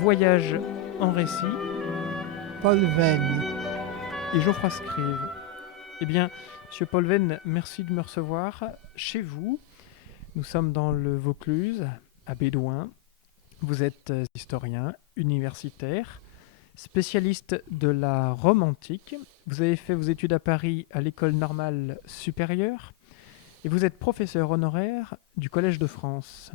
Voyage en récit Paul Venn. et Geoffroy Scrive. Eh bien, Monsieur Paul Venn, merci de me recevoir chez vous. Nous sommes dans le Vaucluse, à Bédouin. Vous êtes historien, universitaire, spécialiste de la Rome antique. Vous avez fait vos études à Paris à l'École normale supérieure et vous êtes professeur honoraire du Collège de France,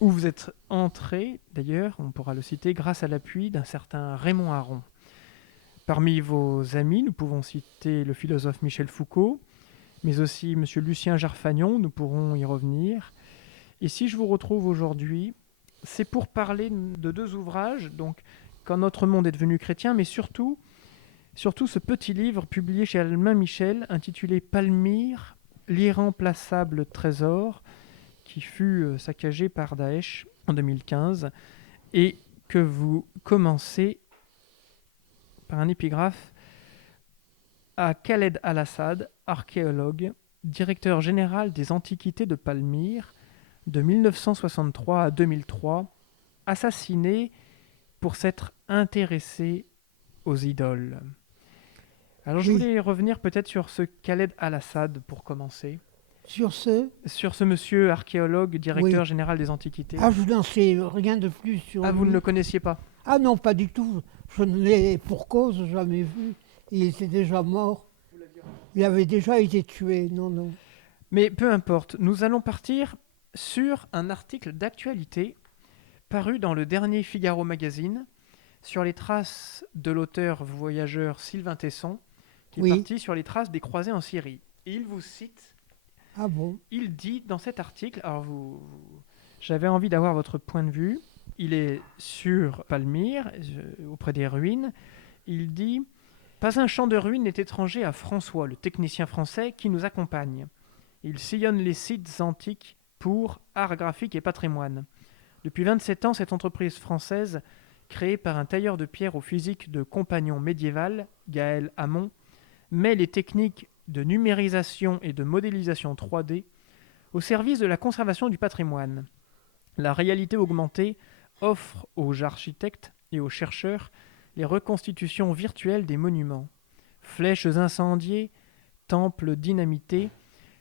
où vous êtes entré, d'ailleurs, on pourra le citer, grâce à l'appui d'un certain Raymond Aron. Parmi vos amis, nous pouvons citer le philosophe Michel Foucault, mais aussi M. Lucien Jarfagnon, nous pourrons y revenir. Et si je vous retrouve aujourd'hui, c'est pour parler de deux ouvrages, donc Quand notre monde est devenu chrétien, mais surtout ce petit livre publié chez Albin Michel intitulé Palmyre, l'irremplaçable trésor, qui fut saccagé par Daesh en 2015, et que vous commencez par un épigraphe à Khaled Al-Assad, archéologue, directeur général des Antiquités de Palmyre, de 1963 à 2003, assassiné pour s'être intéressé aux idoles. Alors je Oui. voulais revenir peut-être sur ce Khaled Al-Assad pour commencer. Sur ce, Sur ce monsieur archéologue, directeur oui. général des Antiquités. Ah, je n'en sais rien de plus sur Ah, lui. vous ne le connaissiez pas? Ah non, pas du tout. Je ne l'ai pour cause jamais vu. Il était déjà mort. Il avait déjà été tué. Non, non. Mais peu importe, nous allons partir sur un article d'actualité paru dans le dernier Figaro Magazine sur les traces de l'auteur voyageur Sylvain Tesson, qui est Oui. parti sur les traces des croisés en Syrie. Et il vous cite, Ah bon? il dit dans cet article, alors j'avais envie d'avoir votre point de vue, il est sur Palmyre, auprès des ruines, il dit « Pas un champ de ruines n'est étranger à François, le technicien français qui nous accompagne. Il sillonne les sites antiques pour art graphique et patrimoine. Depuis 27 ans, cette entreprise française, créée par un tailleur de pierre au physique de compagnon médiéval, Gaël Hamon, met les techniques de numérisation et de modélisation 3D au service de la conservation du patrimoine. La réalité augmentée offre aux architectes et aux chercheurs les reconstitutions virtuelles des monuments. Flèches incendiées, temples dynamités,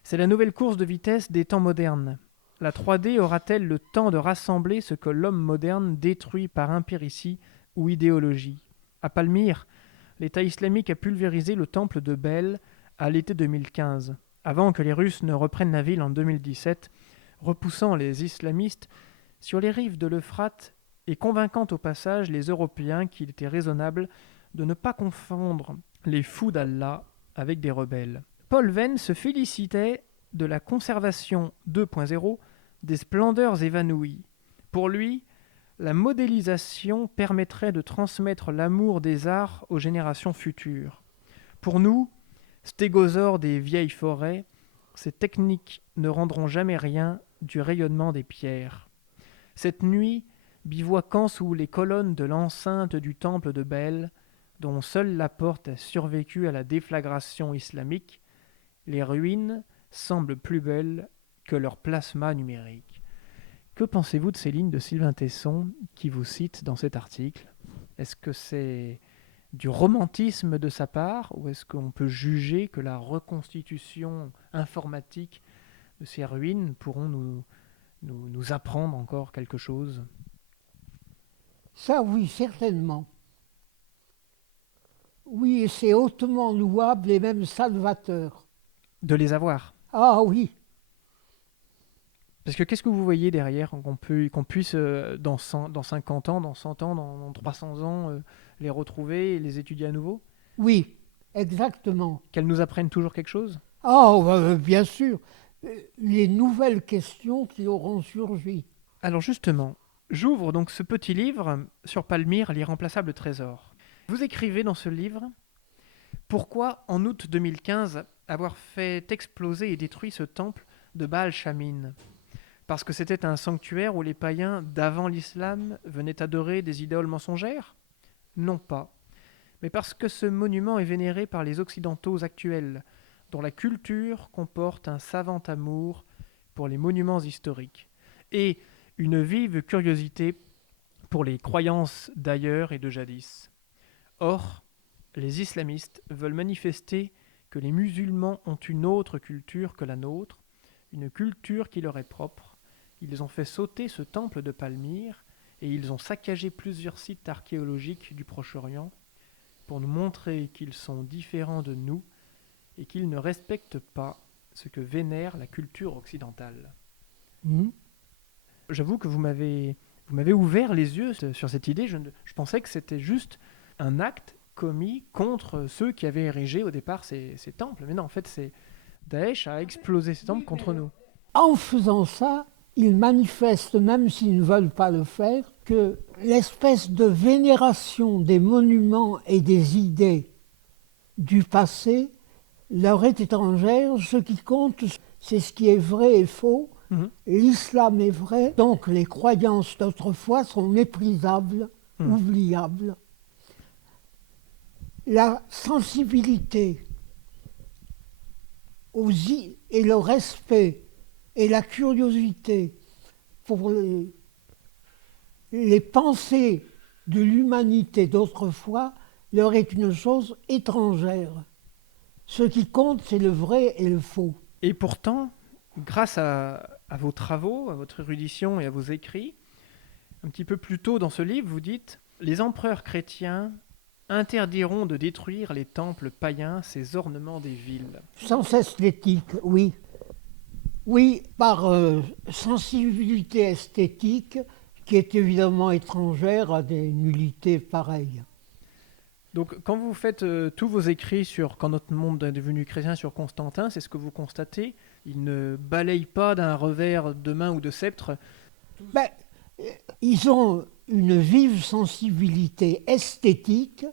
c'est la nouvelle course de vitesse des temps modernes. La 3D aura-t-elle le temps de rassembler ce que l'homme moderne détruit par impéritie ou idéologie? À Palmyre, l'État islamique a pulvérisé le temple de Bel à l'été 2015, avant que les Russes ne reprennent la ville en 2017, repoussant les islamistes sur les rives de l'Euphrate et convainquant au passage les Européens qu'il était raisonnable de ne pas confondre les fous d'Allah avec des rebelles. Paul Venn se félicitait de la conservation 2.0 des splendeurs évanouies. Pour lui, la modélisation permettrait de transmettre l'amour des arts aux générations futures. Pour nous, stégosaures des vieilles forêts, ces techniques ne rendront jamais rien du rayonnement des pierres. Cette nuit, bivouaquant sous les colonnes de l'enceinte du temple de Bel, dont seule la porte a survécu à la déflagration islamique, les ruines semblent plus belles que leur plasma numérique. Que pensez-vous de ces lignes de Sylvain Tesson qui vous cite dans cet article? Est-ce que c'est du romantisme de sa part ou est-ce qu'on peut juger que la reconstitution informatique de ces ruines pourront nous apprendre encore quelque chose? Ça, oui, certainement. Oui, et c'est hautement louable et même salvateur. De les avoir. Ah oui. Parce que qu'est-ce que vous voyez derrière qu'on puisse, dans 50 ans, dans 100 ans, dans 300 ans, les retrouver et les étudier à nouveau? Oui, exactement. Qu'elles nous apprennent toujours quelque chose? Ah, bien sûr. Les nouvelles questions qui auront surgi. Alors justement, j'ouvre donc ce petit livre sur Palmyre, l'irremplaçable trésor. Vous écrivez dans ce livre pourquoi, en août 2015, avoir fait exploser et détruit ce temple de Baal Shamin? Parce que c'était un sanctuaire où les païens d'avant l'islam venaient adorer des idoles mensongères? Non pas, mais parce que ce monument est vénéré par les occidentaux actuels, dont la culture comporte un savant amour pour les monuments historiques et une vive curiosité pour les croyances d'ailleurs et de jadis. Or, les islamistes veulent manifester que les musulmans ont une autre culture que la nôtre, une culture qui leur est propre. Ils ont fait sauter ce temple de Palmyre et ils ont saccagé plusieurs sites archéologiques du Proche-Orient pour nous montrer qu'ils sont différents de nous et qu'ils ne respectent pas ce que vénère la culture occidentale. J'avoue que vous m'avez ouvert les yeux sur cette idée. Je pensais que c'était juste un acte commis contre ceux qui avaient érigé au départ ces temples. Mais non, en fait, Daesh a explosé ces temples contre nous. En faisant ça, ils manifestent, même s'ils ne veulent pas le faire, que l'espèce de vénération des monuments et des idées du passé leur est étrangère. Ce qui compte, c'est ce qui est vrai et faux. L'islam est vrai, donc les croyances d'autrefois sont méprisables, oubliables. La sensibilité et le respect et la curiosité pour les pensées de l'humanité d'autrefois leur est une chose étrangère. Ce qui compte, c'est le vrai et le faux. Et pourtant, grâce à vos travaux, à votre érudition et à vos écrits, un petit peu plus tôt dans ce livre, vous dites « Les empereurs chrétiens interdiront de détruire les temples païens, ces ornements des villes. » Sens esthétique, oui. Oui, par sensibilité esthétique qui est évidemment étrangère à des nullités pareilles. Donc, quand vous faites tous vos écrits sur quand notre monde est devenu chrétien sur Constantin, c'est ce que vous constatez. Il ne balaye pas d'un revers de main ou de sceptre. Ben, ils ont une vive sensibilité esthétique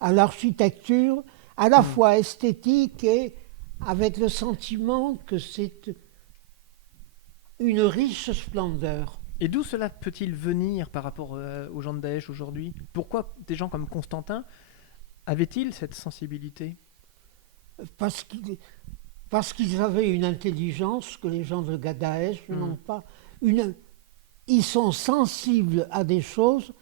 à l'architecture, à la fois esthétique et avec le sentiment que c'est une riche splendeur. Et d'où cela peut-il venir par rapport aux gens de Daesh aujourd'hui? Pourquoi des gens comme Constantin avaient-ils cette sensibilité? Parce qu'ils avaient une intelligence que les gens de Daesh n'ont pas. Ils sont sensibles à des choses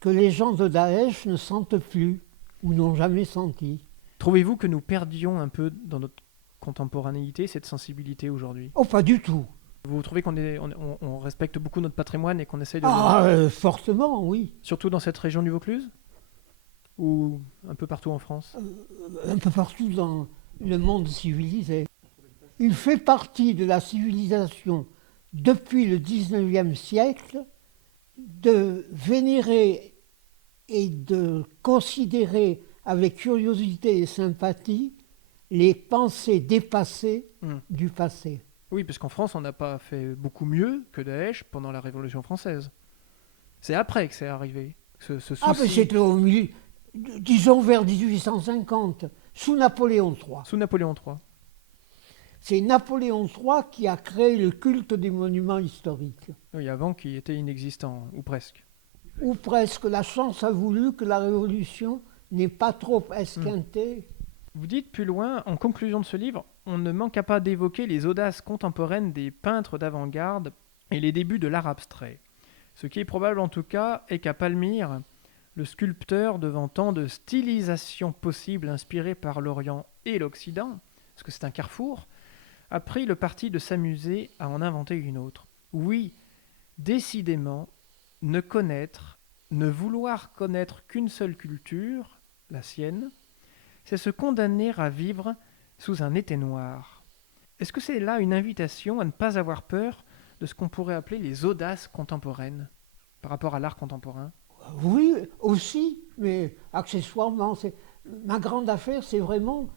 que les gens de Daesh ne sentent plus ou n'ont jamais senties. Trouvez-vous que nous perdions un peu dans notre contemporanéité cette sensibilité aujourd'hui? Oh, pas du tout. Vous trouvez qu'on respecte beaucoup notre patrimoine et qu'on essaie de... Fortement, oui. Surtout dans cette région du Vaucluse? Ou un peu partout en France? Un peu partout dans le monde civilisé. Il fait partie de la civilisation depuis le 19e siècle de vénérer et de considérer avec curiosité et sympathie les pensées dépassées du passé. Oui, parce qu'en France, on n'a pas fait beaucoup mieux que Daesh pendant la Révolution française. C'est après que c'est arrivé, ce souci. Ah, mais c'était au milieu, disons vers 1850, sous Napoléon III. Sous Napoléon III. C'est Napoléon III qui a créé le culte des monuments historiques. Oui, avant qui était inexistant, ou presque. Ou presque. La chance a voulu que la Révolution n'ait pas trop esquinté. Vous dites plus loin, en conclusion de ce livre, on ne manqua pas d'évoquer les audaces contemporaines des peintres d'avant-garde et les débuts de l'art abstrait. Ce qui est probable en tout cas est qu'à Palmyre, le sculpteur, devant tant de stylisations possibles inspirées par l'Orient et l'Occident, parce que c'est un carrefour, a pris le parti de s'amuser à en inventer une autre. Oui, décidément, ne vouloir connaître qu'une seule culture, la sienne, c'est se condamner à vivre sous un été noir. Est-ce que c'est là une invitation à ne pas avoir peur de ce qu'on pourrait appeler les audaces contemporaines par rapport à l'art contemporain? Oui, aussi, mais accessoirement. Ma grande affaire, c'est vraiment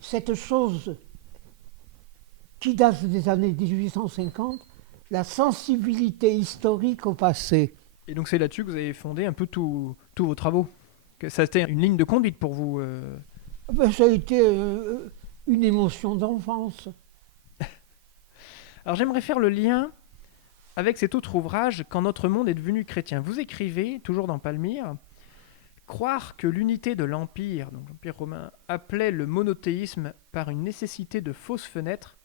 cette chose qui date des années 1850, la sensibilité historique au passé. Et donc c'est là-dessus que vous avez fondé un peu tous vos travaux. Ça a été une ligne de conduite pour vous. Ça a été une émotion d'enfance. Alors j'aimerais faire le lien avec cet autre ouvrage, Quand notre monde est devenu chrétien. Vous écrivez, toujours dans Palmyre, croire que l'unité de l'Empire, donc l'Empire romain, appelait le monothéisme par une nécessité de fausses fenêtres,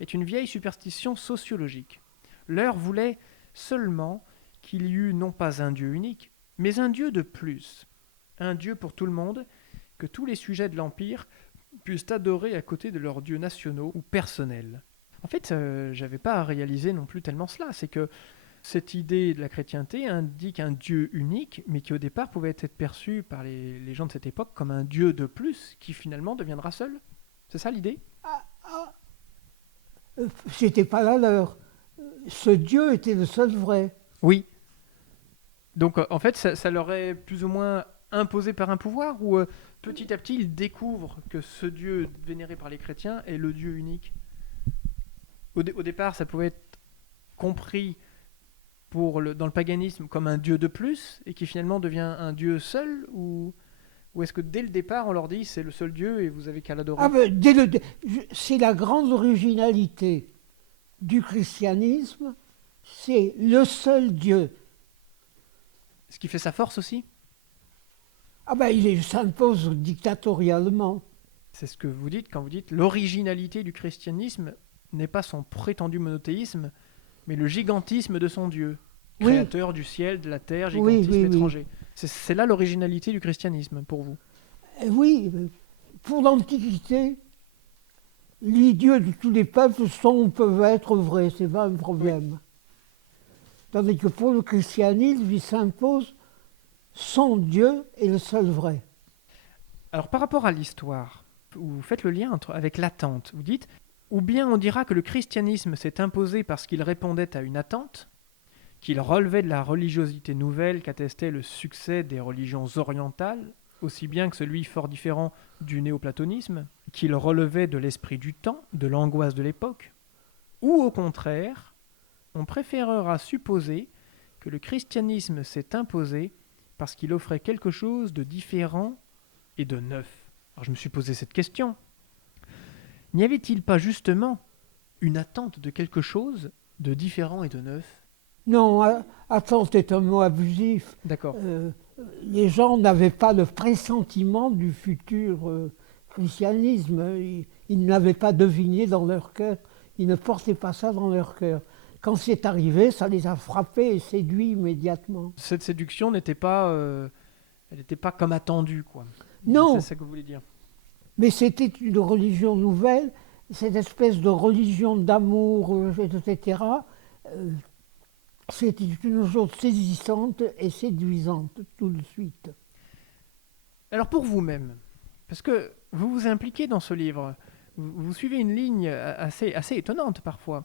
est une vieille superstition sociologique. L'heure voulait seulement qu'il y eut non pas un Dieu unique, mais un Dieu de plus, un Dieu pour tout le monde, que tous les sujets de l'Empire puissent adorer à côté de leurs dieux nationaux ou personnels. En fait, j'avais pas réalisé non plus tellement cela, c'est que cette idée de la chrétienté indique un Dieu unique, mais qui au départ pouvait être perçu par les gens de cette époque comme un Dieu de plus, qui finalement deviendra seul. C'est ça l'idée? C'était pas la leur. Ce Dieu était le seul vrai. Oui. Donc en fait, ça leur est plus ou moins imposé par un pouvoir, ou petit à petit ils découvrent que ce Dieu vénéré par les chrétiens est le Dieu unique. Au départ, ça pouvait être compris dans le paganisme comme un Dieu de plus, et qui finalement devient un Dieu seul, ou est-ce que dès le départ on leur dit c'est le seul Dieu et vous avez qu'à l'adorer? Ah ben, c'est la grande originalité du christianisme, c'est le seul Dieu. Ce qui fait sa force aussi? Ah ben, il s'impose dictatorialement. C'est ce que vous dites quand vous dites l'originalité du christianisme n'est pas son prétendu monothéisme, mais le gigantisme de son Dieu, Oui, créateur du ciel, de la terre, oui, gigantisme oui, oui. étranger. C'est là l'originalité du christianisme pour vous. Oui, pour l'Antiquité, les dieux de tous les peuples peuvent être vrais, c'est pas un problème. Tandis que pour le christianisme, il s'impose son Dieu est le seul vrai. Alors par rapport à l'histoire, vous faites le lien avec l'attente. Vous dites, ou bien on dira que le christianisme s'est imposé parce qu'il répondait à une attente, qu'il relevait de la religiosité nouvelle qu'attestait le succès des religions orientales, aussi bien que celui fort différent du néoplatonisme, qu'il relevait de l'esprit du temps, de l'angoisse de l'époque, ou au contraire, on préférera supposer que le christianisme s'est imposé parce qu'il offrait quelque chose de différent et de neuf. Alors je me suis posé cette question. N'y avait-il pas justement une attente de quelque chose de différent et de neuf? Non, attente est un mot abusif. D'accord. Les gens n'avaient pas le pressentiment du futur christianisme. Ils ne l'avaient pas deviné dans leur cœur. Ils ne portaient pas ça dans leur cœur. Quand c'est arrivé, ça les a frappés et séduits immédiatement. Cette séduction elle n'était pas comme attendue, quoi. C'est Non, ça que vous voulez dire. mais c'était une religion nouvelle, cette espèce de religion d'amour, etc. euh, C'était une chose saisissante et séduisante tout de suite. Alors pour vous-même, parce que vous vous impliquez dans ce livre, vous suivez une ligne assez étonnante parfois.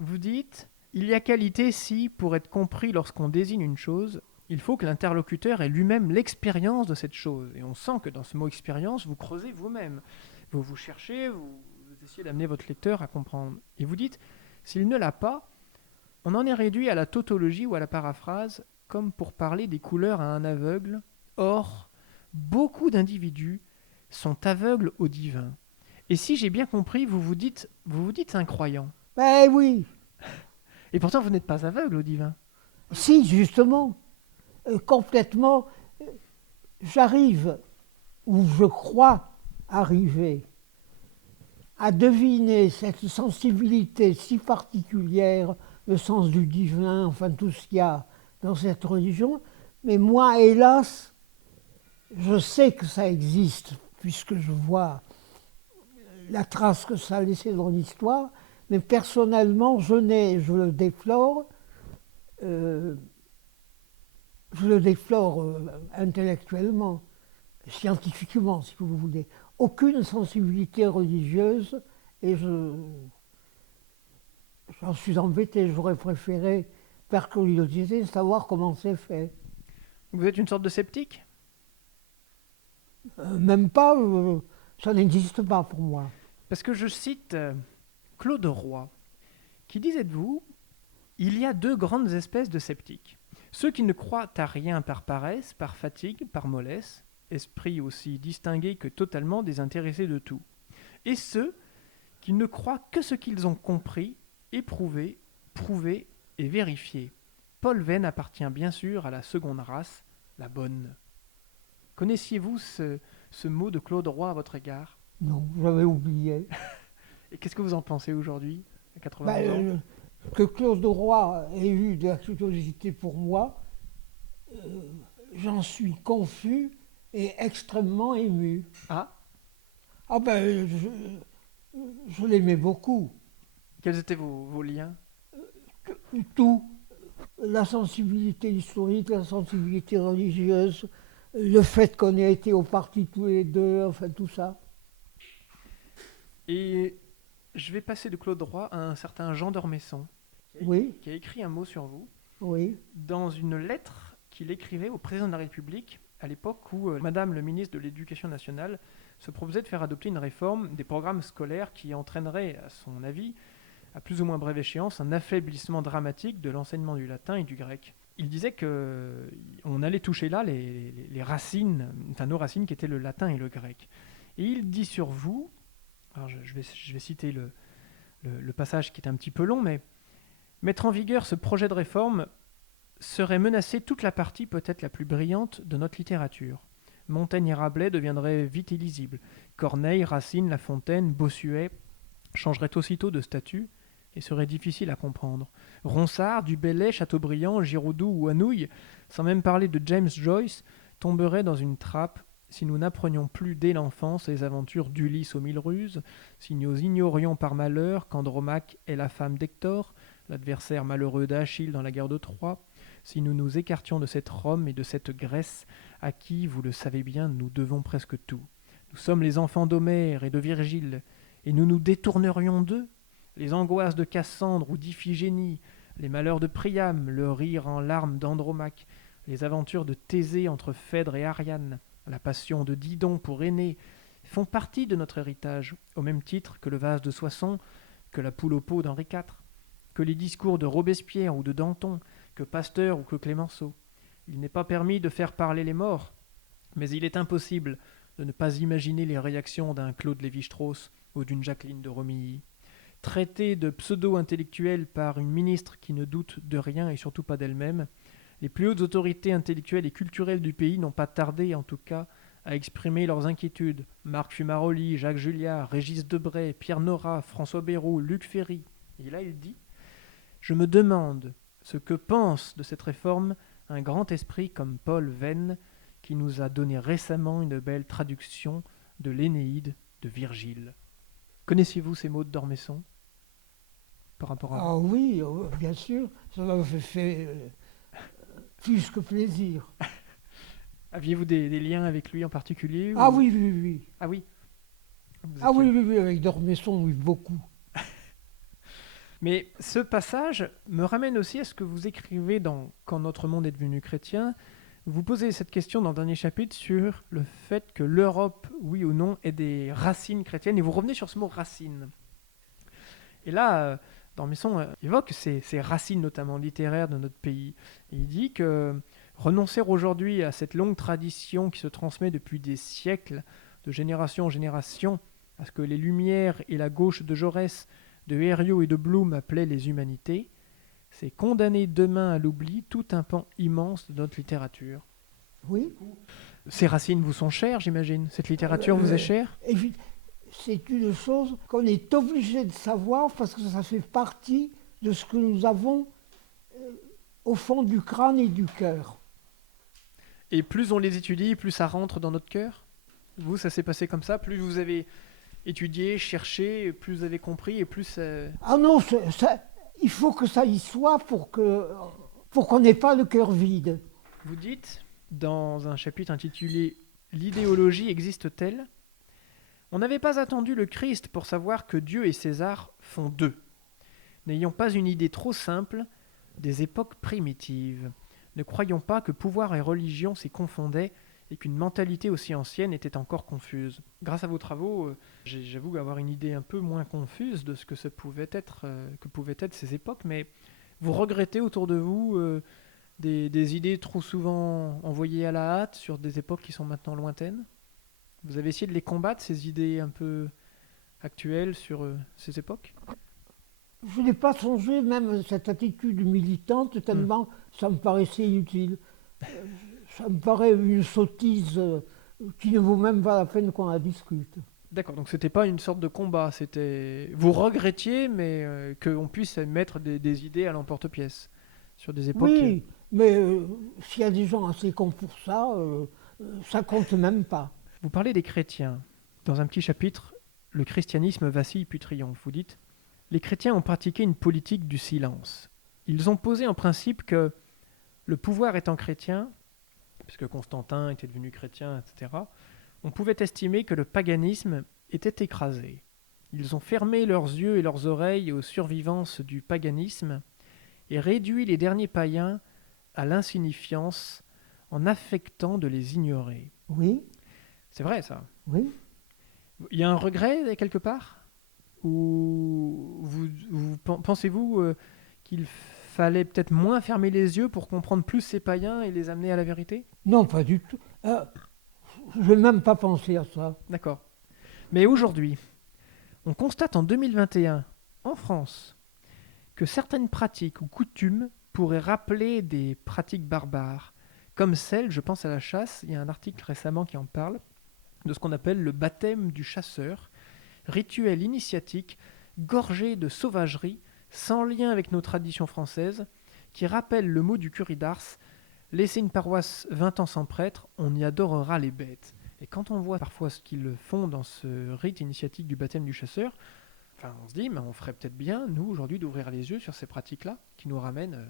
Vous dites, il y a qualité si, pour être compris lorsqu'on désigne une chose, il faut que l'interlocuteur ait lui-même l'expérience de cette chose. Et on sent que dans ce mot expérience, vous creusez vous-même. Vous cherchez, vous essayez d'amener votre lecteur à comprendre. Et vous dites, s'il ne l'a pas, on en est réduit à la tautologie ou à la paraphrase, comme pour parler des couleurs à un aveugle. Or, beaucoup d'individus sont aveugles au divin. Et si j'ai bien compris, vous vous dites incroyant. Ben oui, Et pourtant, vous n'êtes pas aveugle au divin. si justement, complètement, j'arrive, ou je crois arriver, à deviner cette sensibilité si particulière, le sens du divin, enfin tout ce qu'il y a dans cette religion. Mais moi, hélas, je sais que ça existe, puisque je vois la trace que ça a laissée dans l'histoire, mais personnellement, je le déplore, euh, intellectuellement, scientifiquement, si vous voulez. Aucune sensibilité religieuse, et j'en suis embêté, j'aurais préféré, par curiosité, savoir comment c'est fait. Vous êtes une sorte de sceptique? Même pas, ça n'existe pas pour moi. Parce que je cite Claude Roy, qui disait de vous, il y a deux grandes espèces de sceptiques. Ceux qui ne croient à rien par paresse, par fatigue, par mollesse, esprit aussi distingué que totalement désintéressé de tout. Et ceux qui ne croient que ce qu'ils ont compris, éprouvé, prouvé et vérifié. Paul Venn appartient bien sûr à la seconde race, la bonne. Connaissiez-vous ce mot de Claude Roy à votre égard? Non, j'avais oublié. Et qu'est-ce que vous en pensez aujourd'hui, à 91 ans? Ben, que Claude Roy ait eu de la curiosité pour moi, j'en suis confus et extrêmement ému. Ah, Ah ben, je l'aimais beaucoup. quels étaient vos liens? Tout, la sensibilité historique, la sensibilité religieuse, le fait qu'on ait été au parti tous les deux, enfin tout ça. Et je vais passer de Claude Roy à un certain Jean d'Ormesson, Oui, qui a écrit un mot sur vous oui, dans une lettre qu'il écrivait au président de la République à l'époque où Madame le ministre de l'Éducation nationale se proposait de faire adopter une réforme des programmes scolaires qui entraînerait, à son avis, à plus ou moins brève échéance, un affaiblissement dramatique de l'enseignement du latin et du grec. Il disait que on allait toucher là les racines, enfin nos racines qui étaient le latin et le grec. Et il dit sur vous, alors je vais citer le passage qui est un petit peu long, mais mettre en vigueur ce projet de réforme serait menacer toute la partie peut-être la plus brillante de notre littérature. Montaigne et Rabelais deviendraient vite illisibles. Corneille, Racine, La Fontaine, Bossuet changeraient aussitôt de statut et seraient difficiles à comprendre. Ronsard, Du Bellay, Chateaubriand, Giraudoux ou Anouilh, sans même parler de James Joyce, tomberaient dans une trappe si nous n'apprenions plus dès l'enfance les aventures d'Ulysse aux 1000 ruses, si nous ignorions par malheur qu'Andromaque est la femme d'Hector, l'adversaire malheureux d'Achille dans la guerre de Troie, si nous nous écartions de cette Rome et de cette Grèce à qui, vous le savez bien, nous devons presque tout. Nous sommes les enfants d'Homère et de Virgile, et nous nous détournerions d'eux. Les angoisses de Cassandre ou d'Iphigénie, les malheurs de Priam, le rire en larmes d'Andromaque, les aventures de Thésée entre Phèdre et Ariane, la passion de Didon pour Énée, font partie de notre héritage, au même titre que le vase de Soissons, que la poule au pot d'Henri IV, que les discours de Robespierre ou de Danton, que Pasteur ou que Clémenceau. Il n'est pas permis de faire parler les morts, mais il est impossible de ne pas imaginer les réactions d'un Claude Lévi-Strauss ou d'une Jacqueline de Romilly. Traité de pseudo-intellectuel par une ministre qui ne doute de rien et surtout pas d'elle-même, les plus hautes autorités intellectuelles et culturelles du pays n'ont pas tardé, en tout cas, à exprimer leurs inquiétudes. Marc Fumaroli, Jacques Julliard, Régis Debray, Pierre Nora, François Bayrou, Luc Ferry. Et là, il dit « Je me demande ce que pense de cette réforme un grand esprit comme Paul Venn, qui nous a donné récemment une belle traduction de l'Énéide de Virgile. » Connaissiez-vous ces mots de d'Ormesson par rapport à... ah oui, bien sûr, ça m'a fait plus que plaisir. Aviez-vous des liens avec lui en particulier Ah ou... oui, oui, oui. Ah oui. Vous Ah étiez- oui, oui, oui, avec Dormesson, oui, beaucoup. Mais ce passage me ramène aussi à ce que vous écrivez dans Quand notre monde est devenu chrétien. Vous posez cette question dans le dernier chapitre sur le fait que l'Europe, oui ou non, ait des racines chrétiennes. Et vous revenez sur ce mot racine. Et là, Dormesson évoque ces racines, notamment littéraires, de notre pays. Et il dit que renoncer aujourd'hui à cette longue tradition qui se transmet depuis des siècles, de génération en génération, à ce que les Lumières et la gauche de Jaurès, de Herriot et de Blum appelaient les humanités, c'est condamner demain à l'oubli tout un pan immense de notre littérature. Oui. Ces racines vous sont chères, j'imagine. Cette littérature vous est chère. C'est une chose qu'on est obligé de savoir parce que ça fait partie de ce que nous avons au fond du crâne et du cœur. Et plus on les étudie, plus ça rentre dans notre cœur. Vous, ça s'est passé comme ça. Plus vous avez étudié, cherché, plus vous avez compris et plus... Ah non, il faut que ça y soit pour qu'on n'ait pas le cœur vide. Vous dites, dans un chapitre intitulé « L'idéologie existe-t-elle ?» On n'avait pas attendu le Christ pour savoir que Dieu et César font deux. N'ayons pas une idée trop simple des époques primitives. Ne croyons pas que pouvoir et religion s'y confondaient et qu'une mentalité aussi ancienne était encore confuse. Grâce à vos travaux, j'avoue avoir une idée un peu moins confuse de ce que que pouvaient être ces époques, mais vous regrettez autour de vous des idées trop souvent envoyées à la hâte sur des époques qui sont maintenant lointaines? Vous avez essayé de les combattre, ces idées un peu actuelles sur ces époques? Je n'ai pas songé même à cette attitude militante tellement ça me paraissait inutile. Ça me paraît une sottise qui ne vaut même pas la peine qu'on la discute. D'accord, donc c'était pas une sorte de combat, c'était... Vous regrettiez, mais qu'on puisse mettre des idées à l'emporte-pièce sur des époques... Oui, mais s'il y a des gens assez cons pour ça, ça compte même pas. Vous parlez des chrétiens. Dans un petit chapitre, le christianisme vacille puis triomphe. Vous dites, les chrétiens ont pratiqué une politique du silence. Ils ont posé en principe que le pouvoir étant chrétien, puisque Constantin était devenu chrétien, etc., on pouvait estimer que le paganisme était écrasé. Ils ont fermé leurs yeux et leurs oreilles aux survivances du paganisme et réduit les derniers païens à l'insignifiance en affectant de les ignorer. Oui, C'est vrai ça. oui. Il y a un regret quelque part? Ou pensez-vous qu'il fallait peut-être moins fermer les yeux pour comprendre plus ces païens et les amener à la vérité? Non, pas du tout. Je n'ai même pas pensé à ça. D'accord. Mais aujourd'hui, on constate en 2021, en France, que certaines pratiques ou coutumes pourraient rappeler des pratiques barbares, comme celle, je pense à la chasse, il y a un article récemment qui en parle, de ce qu'on appelle le baptême du chasseur, rituel initiatique gorgé de sauvagerie, sans lien avec nos traditions françaises, qui rappelle le mot du curé d'Ars: laissez une paroisse 20 ans sans prêtre, on y adorera les bêtes. Et quand on voit parfois ce qu'ils font dans ce rite initiatique du baptême du chasseur, enfin, on se dit, mais on ferait peut-être bien, nous, aujourd'hui, d'ouvrir les yeux sur ces pratiques-là, qui nous ramènent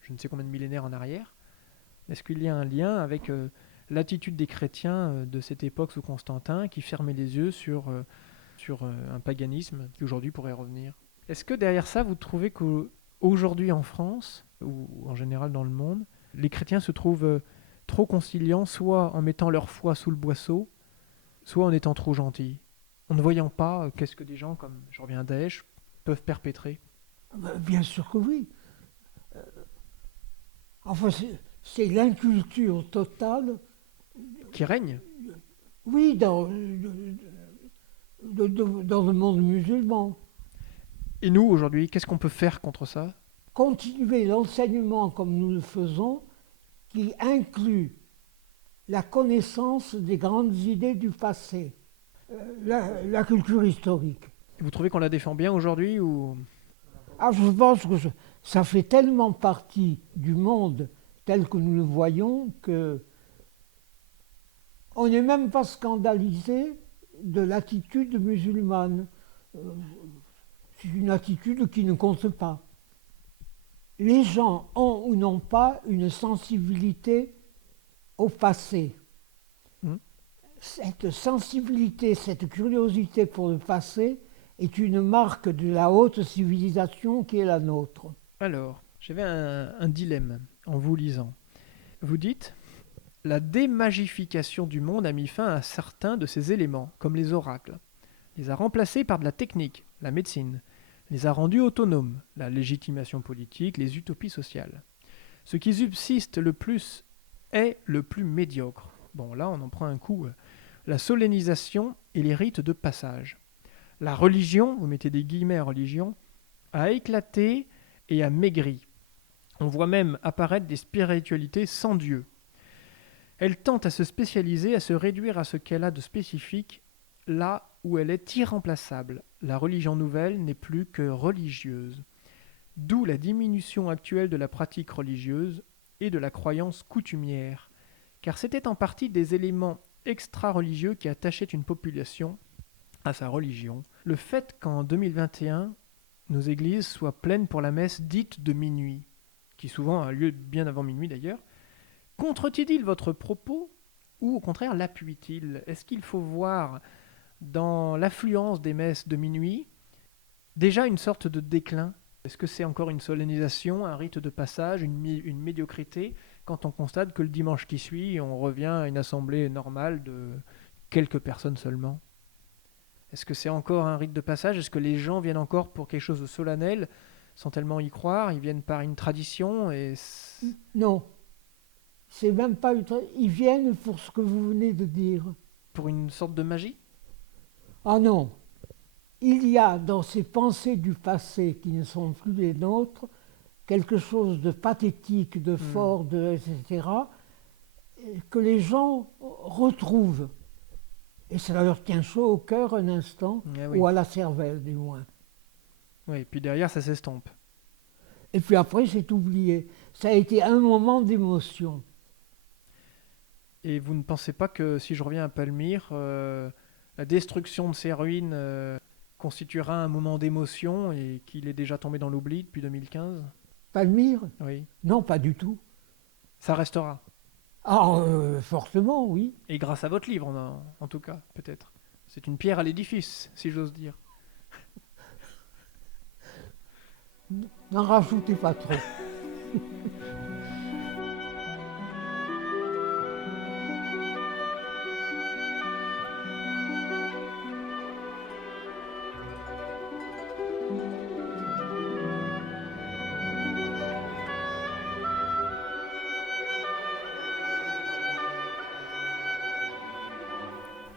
je ne sais combien de millénaires en arrière. Est-ce qu'il y a un lien avec l'attitude des chrétiens de cette époque sous Constantin, qui fermaient les yeux sur un paganisme qui aujourd'hui pourrait revenir? Est-ce que derrière ça, vous trouvez qu'aujourd'hui en France, ou en général dans le monde, les chrétiens se trouvent trop conciliants, soit en mettant leur foi sous le boisseau, soit en étant trop gentils, en ne voyant pas qu'est-ce que des gens comme, je reviens à Daesh, peuvent perpétrer? Bien sûr que oui. Enfin, c'est l'inculture totale, Qui règne? oui, dans le monde musulman. Et nous, aujourd'hui, qu'est-ce qu'on peut faire contre ça? Continuer l'enseignement comme nous le faisons, qui inclut la connaissance des grandes idées du passé, la culture historique. Vous trouvez qu'on la défend bien aujourd'hui ou... Ah, je pense que ça fait tellement partie du monde tel que nous le voyons que on n'est même pas scandalisé de l'attitude musulmane. C'est une attitude qui ne compte pas. Les gens ont ou n'ont pas une sensibilité au passé. Cette sensibilité, cette curiosité pour le passé est une marque de la haute civilisation qui est la nôtre. Alors, j'avais un dilemme en vous lisant. Vous dites, la démagification du monde a mis fin à certains de ces éléments, comme les oracles, les a remplacés par de la technique, la médecine, les a rendus autonomes, la légitimation politique, les utopies sociales. Ce qui subsiste le plus est le plus médiocre. Bon, là, on en prend un coup. La solennisation et les rites de passage. La religion, vous mettez des guillemets à religion, a éclaté et a maigri. On voit même apparaître des spiritualités sans Dieu. Elle tente à se spécialiser, à se réduire à ce qu'elle a de spécifique, là où elle est irremplaçable. La religion nouvelle n'est plus que religieuse. D'où la diminution actuelle de la pratique religieuse et de la croyance coutumière, car c'était en partie des éléments extra-religieux qui attachaient une population à sa religion. Le fait qu'en 2021, nos églises soient pleines pour la messe dite de minuit, qui souvent a lieu bien avant minuit d'ailleurs, contredit-il votre propos ou au contraire l'appuie-t-il? Est-ce qu'il faut voir dans l'affluence des messes de minuit déjà une sorte de déclin? Est-ce que c'est encore une solennisation, un rite de passage, une médiocrité, quand on constate que le dimanche qui suit, on revient à une assemblée normale de quelques personnes seulement? Est-ce que c'est encore un rite de passage? Est-ce que les gens viennent encore pour quelque chose de solennel, sans tellement y croire? Ils viennent par une tradition et... Non, c'est même pas ils viennent pour ce que vous venez de dire. Pour une sorte de magie? Ah non, il y a dans ces pensées du passé qui ne sont plus les nôtres quelque chose de pathétique, de fort, etc., que les gens retrouvent. Et ça leur tient chaud au cœur un instant, Ah oui. ou à la cervelle du moins. Oui, puis derrière, ça s'estompe. Et puis après, c'est oublié. Ça a été un moment d'émotion. Et vous ne pensez pas que si je reviens à Palmyre, la destruction de ces ruines constituera un moment d'émotion et qu'il est déjà tombé dans l'oubli depuis 2015? Palmyre? Oui. Non, pas du tout. Ça restera. Ah, forcément, oui. Et grâce à votre livre, en tout cas, peut-être. C'est une pierre à l'édifice, si j'ose dire. N'en rajoutez pas trop.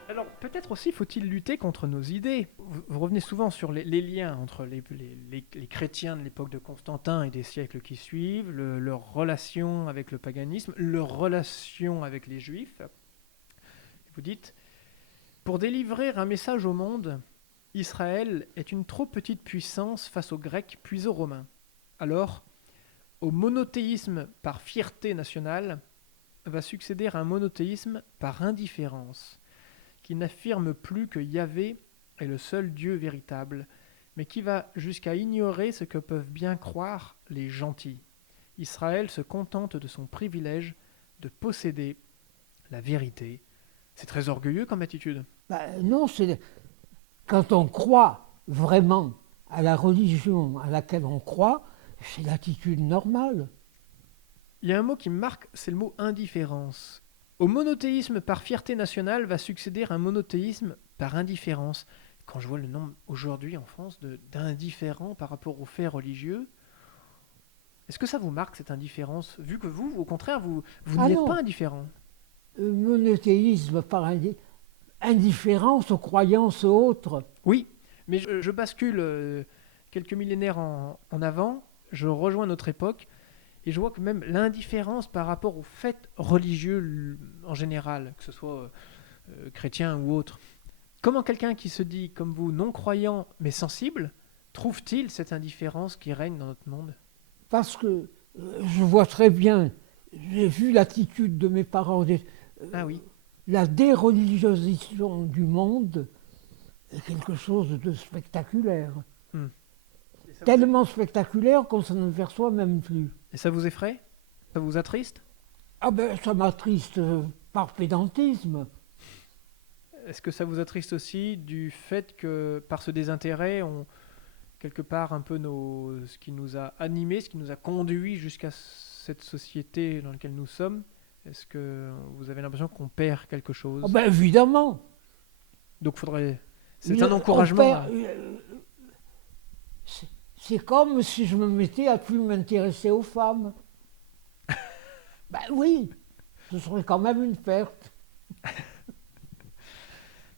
Alors, peut-être aussi faut-il lutter contre nos idées. Vous revenez souvent sur les liens entre les chrétiens de l'époque de Constantin et des siècles qui suivent, leur relation avec le paganisme, leur relation avec les juifs. Vous dites, pour délivrer un message au monde, Israël est une trop petite puissance face aux Grecs puis aux Romains. Alors, au monothéisme par fierté nationale va succéder un monothéisme par indifférence, qui n'affirme plus que Yahvé est le seul Dieu véritable, mais qui va jusqu'à ignorer ce que peuvent bien croire les gentils. Israël se contente de son privilège de posséder la vérité. C'est très orgueilleux comme attitude. Non, quand on croit vraiment à la religion à laquelle on croit, c'est l'attitude normale. Il y a un mot qui me marque, c'est le mot indifférence. Au monothéisme par fierté nationale va succéder un monothéisme par indifférence. Quand je vois le nombre aujourd'hui en France d'indifférents par rapport aux faits religieux, est-ce que ça vous marque cette indifférence, vu que vous, au contraire, vous Ah n'y êtes pas non, indifférent? monothéisme par indifférence aux croyances autres. Oui, mais je bascule quelques millénaires en avant, je rejoins notre époque, et je vois que même l'indifférence par rapport aux faits religieux en général, que ce soit chrétien ou autre, comment quelqu'un qui se dit comme vous non-croyant mais sensible, trouve-t-il cette indifférence qui règne dans notre monde? Parce que je vois très bien, j'ai vu l'attitude de mes parents, Ah oui. la déreligiosisation du monde est quelque chose de spectaculaire. Hmm. Tellement spectaculaire qu'on s'en aperçoit même plus. Et ça vous effraie? Ça vous attriste? Ah ben, ça m'attriste par pédantisme. Est-ce que ça vous attriste aussi du fait que par ce désintérêt, on, quelque part un peu ce qui nous a animés, ce qui nous a conduit jusqu'à cette société dans laquelle nous sommes, est-ce que vous avez l'impression qu'on perd quelque chose? Ah ben, évidemment. Donc faudrait... C'est Il- un on encouragement. perd- c'est comme si je me mettais à plus m'intéresser aux femmes. Ben oui, ce serait quand même une perte.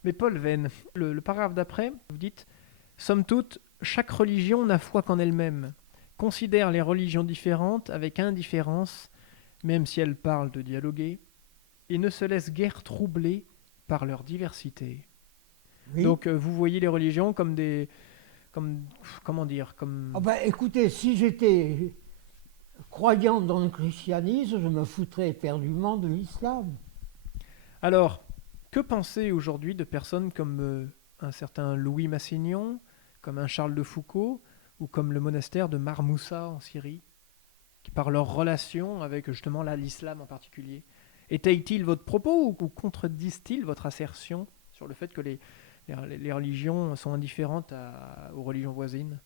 Mais Paul Venn, le paragraphe d'après, vous dites somme toute, chaque religion n'a foi qu'en elle-même, considère les religions différentes avec indifférence, même si elles parlent de dialoguer, et ne se laisse guère troubler par leur diversité. Oui. Donc vous voyez les religions comme des... comment dire Ah ben, écoutez, si j'étais croyant dans le christianisme, je me foutrais éperdument de l'islam. Alors, que penser aujourd'hui de personnes comme un certain Louis Massignon, comme un Charles de Foucault, ou comme le monastère de Marmoussa en Syrie, qui par leur relation avec justement là l'islam en particulier, étayent-ils votre propos ou contredisent-ils votre assertion sur le fait que les religions sont indifférentes aux religions voisines?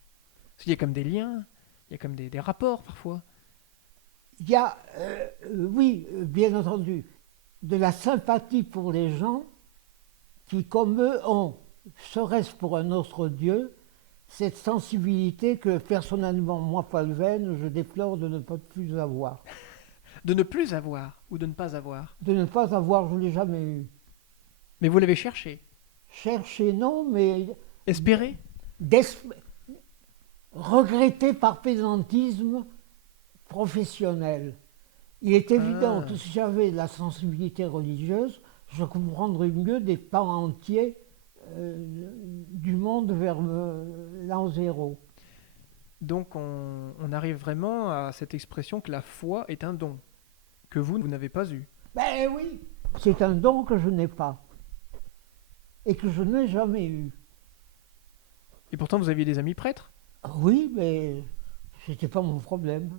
Parce qu'il y a comme des liens, il y a comme des rapports parfois. Il y a, oui, bien entendu, de la sympathie pour les gens qui, comme eux, ont, serait-ce pour un autre Dieu, cette sensibilité que personnellement, moi, Paul Venn, je déplore de ne pas plus avoir. De ne plus avoir ou de ne pas avoir. De ne pas avoir, je ne l'ai jamais eu. Mais vous l'avez cherché. Chercher, non, mais Espérer. regretter par pédantisme professionnel. Il est évident Ah. que si j'avais de la sensibilité religieuse, je comprendrais mieux des pans entiers du monde vers l'an zéro. Donc on arrive vraiment à cette expression que la foi est un don, que vous n'avez pas eu. Ben oui, c'est un don que je n'ai pas et que je n'ai jamais eu. Et pourtant vous aviez des amis prêtres. Oui, mais c'était pas mon problème.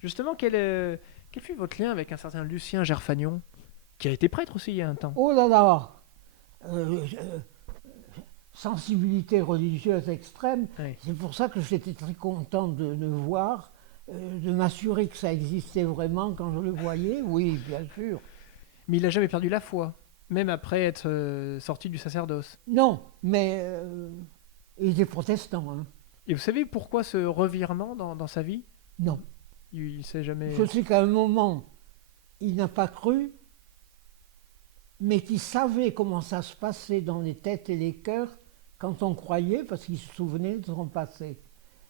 Justement, quel fut votre lien avec un certain Lucien Gerfagnon, qui a été prêtre aussi il y a un temps? Oh là là, euh, euh, sensibilité religieuse extrême. Oui. C'est pour ça que j'étais très content de le voir, de m'assurer que ça existait vraiment quand je le voyais. Oui, bien sûr. Mais il n'a jamais perdu la foi, même après être sorti du sacerdoce. Non, mais il était protestant. Hein. Et vous savez pourquoi ce revirement dans sa vie? Non. Il s'est jamais... Je sais qu'à un moment, il n'a pas cru, mais qu'il savait comment ça se passait dans les têtes et les cœurs quand on croyait, parce qu'il se souvenait de son passé.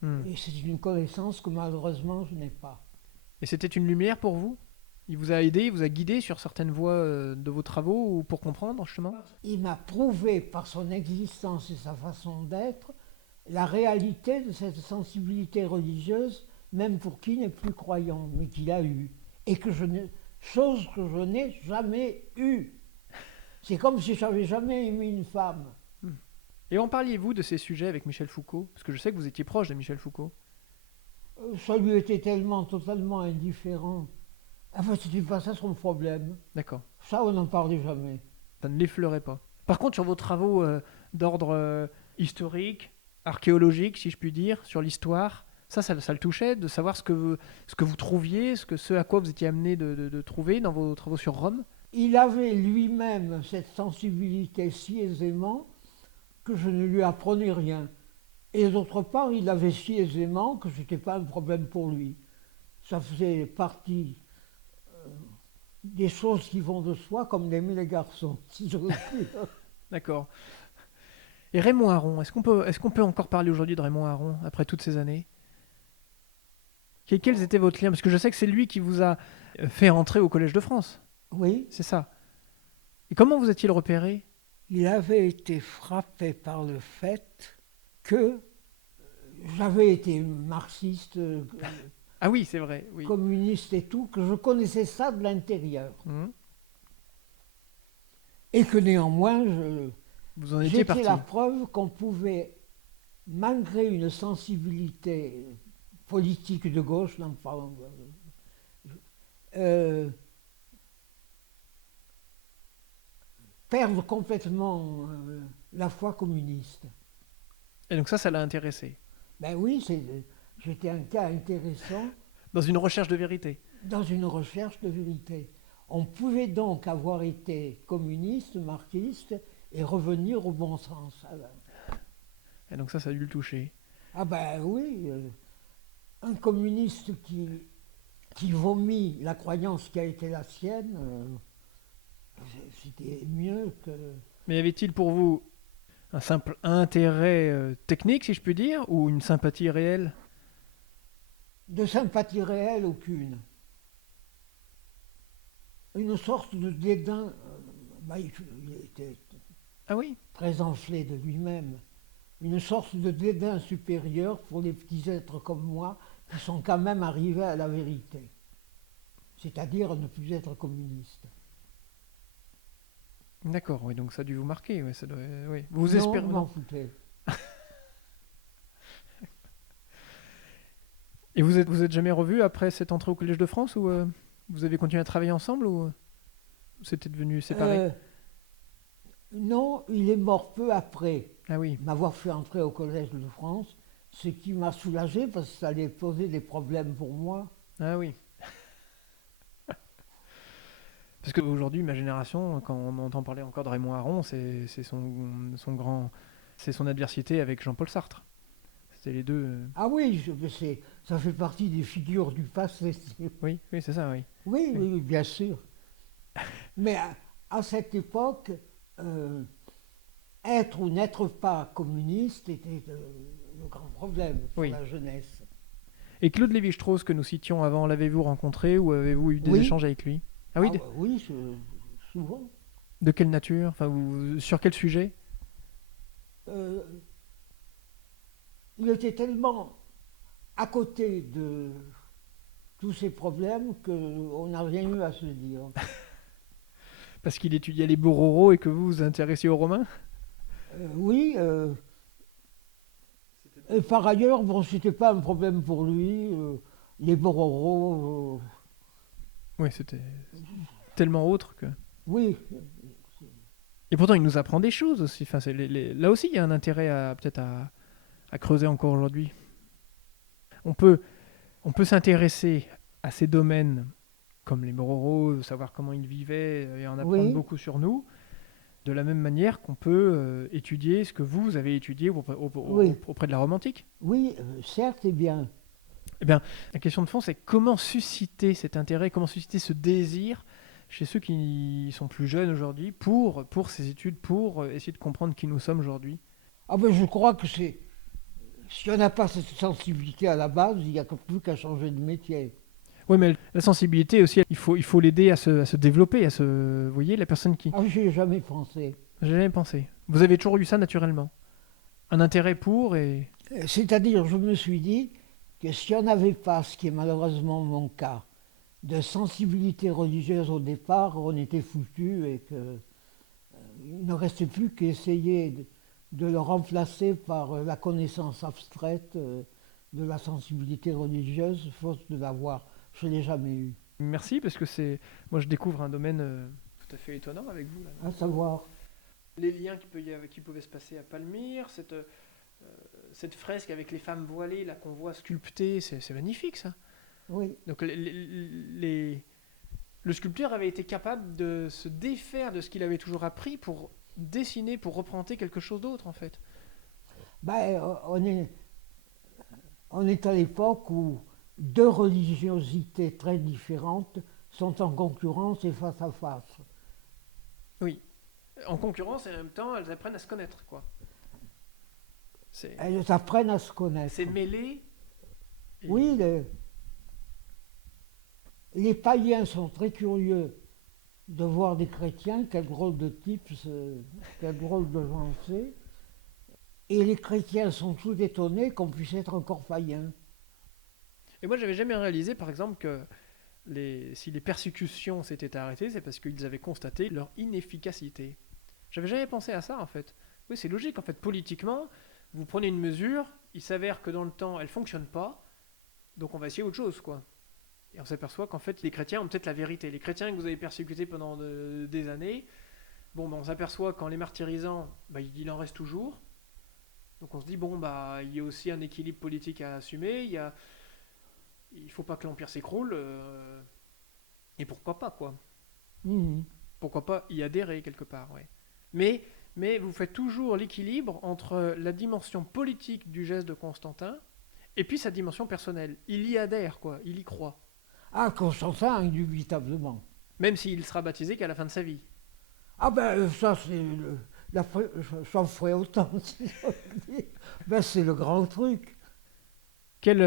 Hmm. Et c'est une connaissance que malheureusement je n'ai pas. Et c'était une lumière pour vous? Il vous a aidé, il vous a guidé sur certaines voies de vos travaux ou pour comprendre justement? Il m'a prouvé par son existence et sa façon d'être la réalité de cette sensibilité religieuse, même pour qui n'est plus croyant, mais qu'il a eu. Et que chose que je n'ai jamais eue. C'est comme si j'avais jamais aimé une femme. Hmm. Et en parliez-vous de ces sujets avec Michel Foucault? Parce que je sais que vous étiez proche de Michel Foucault. Ça lui était tellement, totalement indifférent. Enfin, c'était pas ça son problème. D'accord. Ça, on n'en parlait jamais. Ça ne l'effleurait pas. Par contre, sur vos travaux d'ordre historique, archéologique, si je puis dire, sur l'histoire, ça le touchait de savoir ce que vous trouviez, ce à quoi vous étiez amené de trouver dans vos travaux sur Rome. Il avait lui-même cette sensibilité si aisément que je ne lui apprenais rien. Et d'autre part, il l'avait si aisément que ce n'était pas un problème pour lui. Ça faisait partie des choses qui vont de soi, comme d'aimer les garçons, si j'ose dire. D'accord. Et Raymond Aron, est-ce qu'on peut encore parler aujourd'hui de Raymond Aron après toutes ces années? Quels étaient votre lien? Parce que je sais que c'est lui qui vous a fait entrer au Collège de France. Oui, C'est ça. Et comment vous a-t-il repéré? il avait été frappé par le fait que j'avais été marxiste, Ah oui, c'est vrai, oui. communiste et tout, que je connaissais ça de l'intérieur. Mhm. Et que néanmoins, Vous en étiez j'étais parti. la preuve qu'on pouvait, malgré une sensibilité politique de gauche, non, pardon, euh, perdre complètement la foi communiste. Et donc ça l'a intéressé. Ben oui, j'étais un cas intéressant Dans une recherche de vérité. dans une recherche de vérité. On pouvait donc avoir été communiste, marxiste et revenir au bon sens. Et donc ça a dû le toucher. Ah ben oui, un communiste qui vomit la croyance qui a été la sienne, c'était mieux que... Mais y avait-il pour vous un simple intérêt technique, si je puis dire, ou une sympathie réelle? De sympathie réelle, aucune. Une sorte de dédain. Il était Ah oui? très enflé de lui-même. Une sorte de dédain supérieur pour les petits êtres comme moi qui sont quand même arrivés à la vérité. C'est-à-dire ne plus être communiste. D'accord, oui, donc ça a dû vous marquer. Ouais, oui. Vous Non, espérez... je m'en foutais. Et vous êtes jamais revus après cette entrée au Collège de France ou vous avez continué à travailler ensemble ou c'était devenu séparé? Non, il est mort peu après Ah oui. m'avoir fait entrer au Collège de France, ce qui m'a soulagé parce que ça allait poser des problèmes pour moi. Ah oui. Parce qu'aujourd'hui, ma génération, quand on entend parler encore de Raymond Aron, c'est c'est son adversité avec Jean-Paul Sartre. C'était les deux. Ah oui, ça fait partie des figures du passé. Oui, oui, c'est ça, oui. Oui, Oui. oui, oui, bien sûr. Mais à cette époque, être ou n'être pas communiste était le grand problème pour Oui. la jeunesse. Et Claude Lévi-Strauss, que nous citions avant, l'avez-vous rencontré ou avez-vous eu des Oui. échanges avec lui? Ah oui, Oui, souvent. De quelle nature? Enfin, sur quel sujet? Euh, il était tellement à côté de tous ces problèmes qu'on n'a rien eu à se dire. Parce qu'il étudiait les Bororo et que vous vous intéressiez aux Romains? Oui, et par ailleurs, bon, c'était pas un problème pour lui. Les Bororo, Oui, c'était tellement autre que... oui, Et pourtant, il nous apprend des choses aussi. Enfin, là aussi, il y a un intérêt peut-être à creuser encore aujourd'hui. On peut, on peut s'intéresser à ces domaines comme les Bororo, savoir comment ils vivaient et en apprendre oui, beaucoup sur nous, de la même manière qu'on peut étudier ce que vous avez étudié oui, auprès de la Rome antique. oui, certes et bien. Eh bien, la question de fond, c'est comment susciter cet intérêt, comment susciter ce désir chez ceux qui sont plus jeunes aujourd'hui pour ces études, pour essayer de comprendre qui nous sommes aujourd'hui. Ah ben je crois que c'est, si on n'a pas cette sensibilité à la base, il n'y a plus qu'à changer de métier. Oui, mais la sensibilité aussi, il faut l'aider à se développer, vous voyez, la personne qui... Ah, j'y ai jamais pensé. J'ai jamais pensé. Vous avez toujours eu ça naturellement. Un intérêt pour et... C'est-à-dire, je me suis dit que si on n'avait pas, ce qui est malheureusement mon cas, de sensibilité religieuse au départ, on était foutu et que il ne restait plus qu'essayer de le remplacer par la connaissance abstraite de la sensibilité religieuse, faute de l'avoir. Je ne l'ai jamais eu. Merci, parce que moi je découvre un domaine tout à fait étonnant avec vous. Là. À savoir, Les liens qui pouvaient se passer à Palmyre, cette fresque avec les femmes voilées là qu'on voit sculptées, c'est magnifique ça. oui. Donc le sculpteur avait été capable de se défaire de ce qu'il avait toujours appris pour dessiner, pour représenter quelque chose d'autre en fait. Ben, on est à l'époque où deux religiosités très différentes sont en concurrence et face à face. Oui. En concurrence et en même temps elles apprennent à se connaître quoi. C'est, Elles apprennent à se connaître. c'est mêlé. Oui, les païens sont très curieux de voir des chrétiens, quel drôle de type, quel drôle de gens c'est. Et les chrétiens sont tout étonnés qu'on puisse être encore païen. Et moi, j'avais jamais réalisé, par exemple, que si les persécutions s'étaient arrêtées, c'est parce qu'ils avaient constaté leur inefficacité. J'avais jamais pensé à ça, en fait. Oui, c'est logique, en fait. Politiquement, vous prenez une mesure, il s'avère que dans le temps, elle fonctionne pas, donc on va essayer autre chose, quoi. Et on s'aperçoit qu'en fait, les chrétiens ont peut-être la vérité. Les chrétiens que vous avez persécutés pendant des années, bon, ben, on s'aperçoit qu'en les martyrisant, bah, il en reste toujours. Donc on se dit, bon, bah, il y a aussi un équilibre politique à assumer, il faut pas que l'Empire s'écroule, et pourquoi pas, quoi. Mhm. Pourquoi pas y adhérer quelque part, ouais. Mais vous faites toujours l'équilibre entre la dimension politique du geste de Constantin et puis sa dimension personnelle. Il y adhère, quoi, il y croit. Ah, Constantin, indubitablement. Même s'il sera baptisé qu'à la fin de sa vie. Ah ben ça c'est j'en ferai autant si j'ose dire. Ben c'est le grand truc. Quel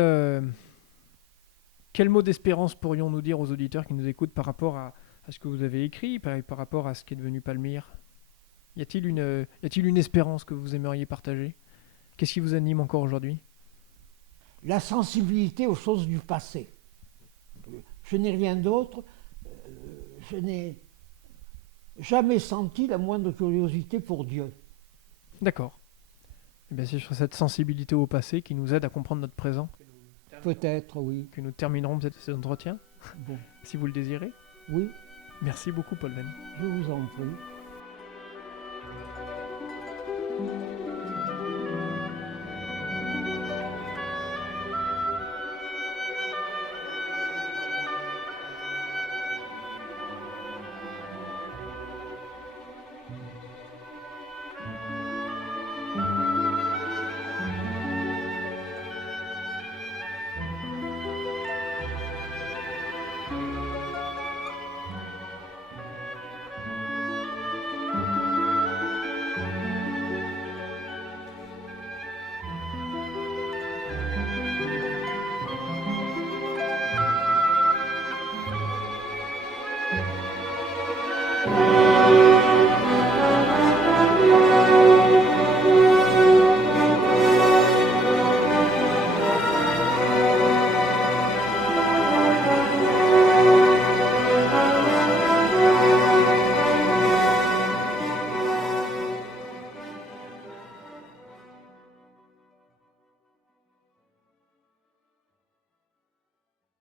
mot d'espérance pourrions-nous dire aux auditeurs qui nous écoutent par rapport à ce que vous avez écrit, par rapport à ce qui est devenu Palmyre? Y a-t-il une espérance que vous aimeriez partager? Qu'est-ce qui vous anime encore aujourd'hui? La sensibilité aux choses du passé. Je n'ai rien d'autre. Je n'ai jamais senti la moindre curiosité pour Dieu. D'accord. Eh bien, c'est sur cette sensibilité au passé qui nous aide à comprendre notre présent Peut-être, oui. que nous terminerons peut-être cet entretien, Bon, si vous le désirez. oui, Merci beaucoup, Paul Venn. je vous en prie.